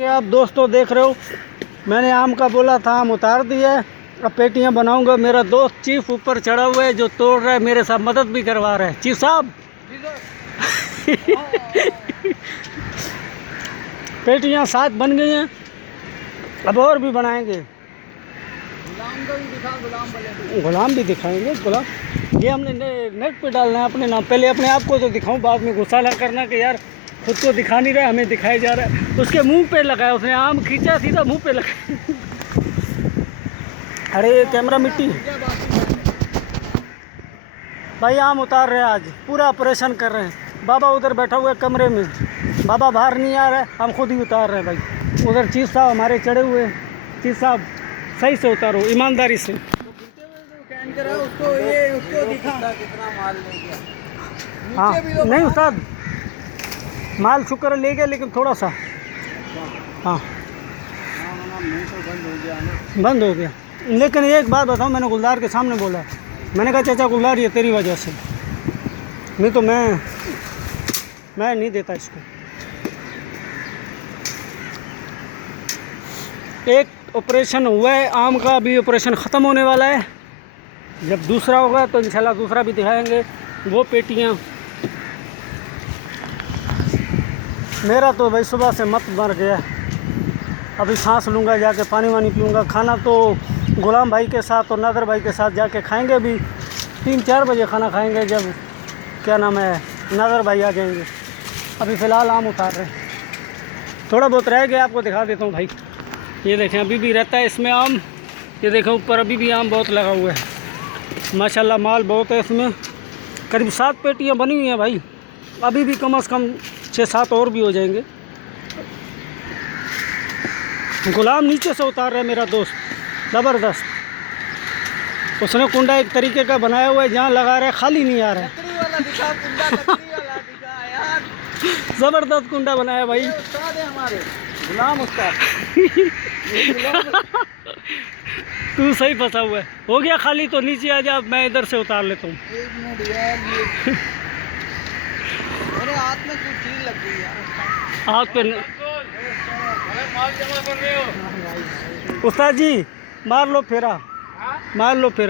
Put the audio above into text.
कि आप दोस्तों देख रहे हो, मैंने आम का बोला था, आम उतार दिया है। अब पेटियां बनाऊंगा। मेरा दोस्त चीफ ऊपर चढ़ा हुआ है जो तोड़ रहा है, मेरे साथ मदद भी करवा रहा है। चीफ साहब पेटियां 7 बन गई हैं, अब और भी बनाएंगे। गुलाम भी दिखाएंगे। गुलाम ये हमने नेट पे डालना है अपने नाम। पहले अपने आप को तो दिखाऊं, बाद में गुस्सा ना करना कि यार खुद को दिखा नहीं रहा, हमें दिखाया जा रहा है। उसके मुंह पे लगाया उसने, आम खींचा सीधा मुंह पे लगा। अरे कैमरा मिट्टी भाई। आम उतार रहे हैं आज, पूरा ऑपरेशन कर रहे हैं। बाबा उधर बैठा हुआ है कमरे में, बाबा बाहर नहीं आ रहा है, हम खुद ही उतार रहे हैं भाई। उधर चीफ साहब हमारे चढ़े हुए हैं। चीफ साहब सही से उतारो, ईमानदारी से। उसको दिखा कितना माल ले गया। हाँ नहीं उस्ताद, माल शुक्र ले गया, लेकिन थोड़ा सा हाँ बंद हो गया। लेकिन एक बात बताऊँ, मैंने गुलदार के सामने बोला, मैंने कहा चाचा गुलदार ये तेरी वजह से, नहीं तो मैं नहीं देता इसको। एक ऑपरेशन हुआ है आम का, अभी ऑपरेशन ख़त्म होने वाला है। जब दूसरा होगा तो इंशाल्लाह दूसरा भी दिखाएंगे। वो पेटियाँ मेरा तो भाई सुबह से मत मर गया। अभी सांस लूँगा, जाके पानी वानी पीऊँगा। खाना तो गुलाम भाई के साथ और नादर भाई के साथ जाके खाएंगे। अभी 3-4 बजे खाना खाएंगे, जब क्या नाम है नादर भाई आ जाएंगे। अभी फ़िलहाल आम उतार रहे हैं, थोड़ा बहुत रह गया, आपको दिखा देता हूँ भाई। ये देखें अभी भी रहता है इसमें आम। ये देखें ऊपर अभी भी आम बहुत लगा हुआ है माशाल्लाह, माल बहुत है इसमें। करीब 7 पेटियाँ बनी हुई हैं भाई, अभी भी कम से कम 6-7 और भी हो जाएंगे। गुलाम नीचे से उतार रहा है मेरा दोस्त, ज़बरदस्त। उसने कुंडा एक तरीके का बनाया हुआ है, जहाँ लगा रहा है खाली नहीं आ रहा है। ज़बरदस्त कुंडा बनाया भाई, उस्ताद है हमारे, गुलाम उस्ताद। तू सही फंसा हुआ है। हो गया खाली तो नीचे आ जा, मैं इधर से उतार लेता हूँ। 1 मिनट यार, मेरे हाथ में कुछ चीज लग गई यार। हाथ पे माल जमा कर रहे हो उस्ताद जी, मार लो फेरा, मार लो फेरा।